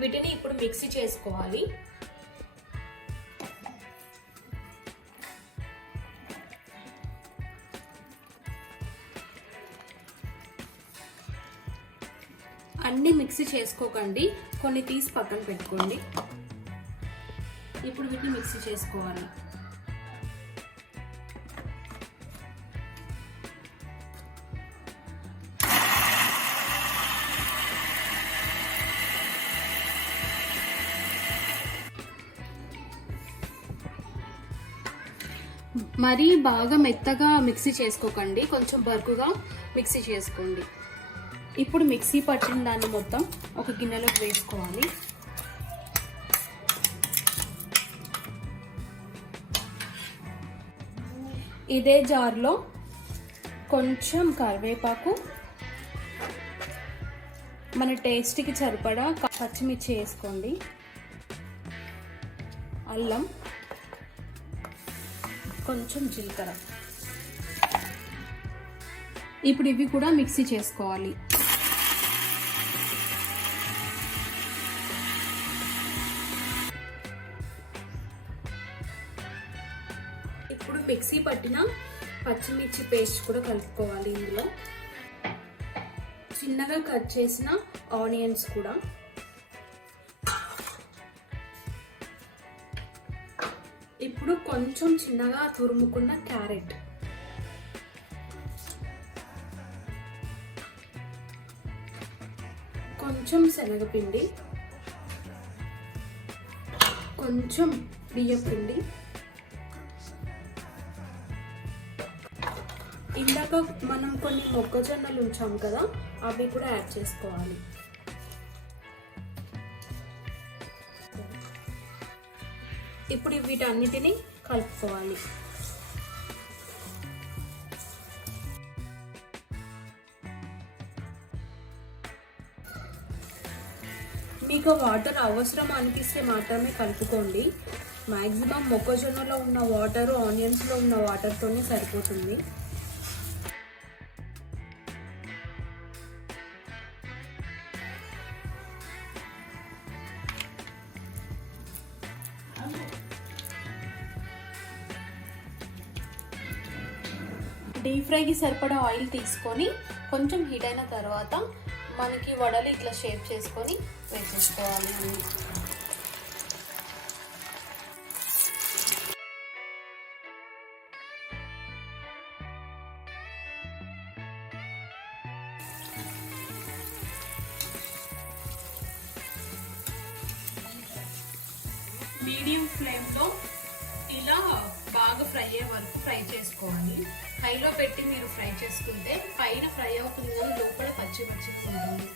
వీటిని ఇప్పుడు మిక్సీ చేసుకోవాలి. అన్ని మిక్సీ చేసుకోకండి, కొన్ని తీసి పక్కన పెట్టుకోండి. ఇప్పుడు వీటిని మిక్సీ చేసుకోవాలి. మరీ బాగా మెత్తగా మిక్సీ చేసుకోకండి, కొంచెం బరుకుగా మిక్సీ చేసుకోండి. ఇప్పుడు మిక్సీ పట్టిన దాన్ని మొత్తం ఒక గిన్నెలోకి వేసుకోవాలి. ఇదే జార్లో కొంచెం కరివేపాకు, మన టేస్ట్కి సరిపడా పచ్చిమిర్చి వేసుకోండి, అల్లం, కొంచెం జీలకర్ర. ఇప్పుడు ఇవి కూడా మిక్సీ చేసుకోవాలి. ఇప్పుడు మిక్సీ పట్టిన పచ్చిమిర్చి పేస్ట్ కూడా కలుపుకోవాలి. ఇందులో చిన్నగా కట్ చేసిన ఆనియన్స్ కూడా, ఇప్పుడు కొంచెం చిన్నగా తురుముకున్న క్యారెట్, కొంచెం శనగపిండి, కొంచెం బియ్యపిండి, ఇందాక మనం కొన్ని మొక్కజొన్నలు ఉంచాం కదా, అవి కూడా యాడ్ చేసుకోవాలి. ఇప్పుడు వీటన్నిటిని కలుపుకోవాలి. మీకు వాటర్ అవసరం అనిపిస్తే మాత్రమే కలుపుకోండి. మ్యాక్సిమం మొక్కజొన్నలో ఉన్న వాటర్ ఆనియన్స్లో ఉన్న వాటర్తోనే సరిపోతుంది. డీప్ ఫ్రైకి సరిపడా ఆయిల్ తీసుకొని కొంచెం హీట్ అయిన తర్వాత మనకి వడలు ఇట్లా షేప్ చేసుకొని వేసేసుకోవాలి. మీడియం ఫ్లేమ్లో ఇలా బాగా ఫ్రై అయ్యే వరకు ఫ్రై చేసుకోవాలి. హైలో పెట్టి మీరు ఫ్రై చేసుకుంటే పైన ఫ్రై అవుతుంది కానీ లోపల పచ్చి పచ్చిగా ఉంటుంది.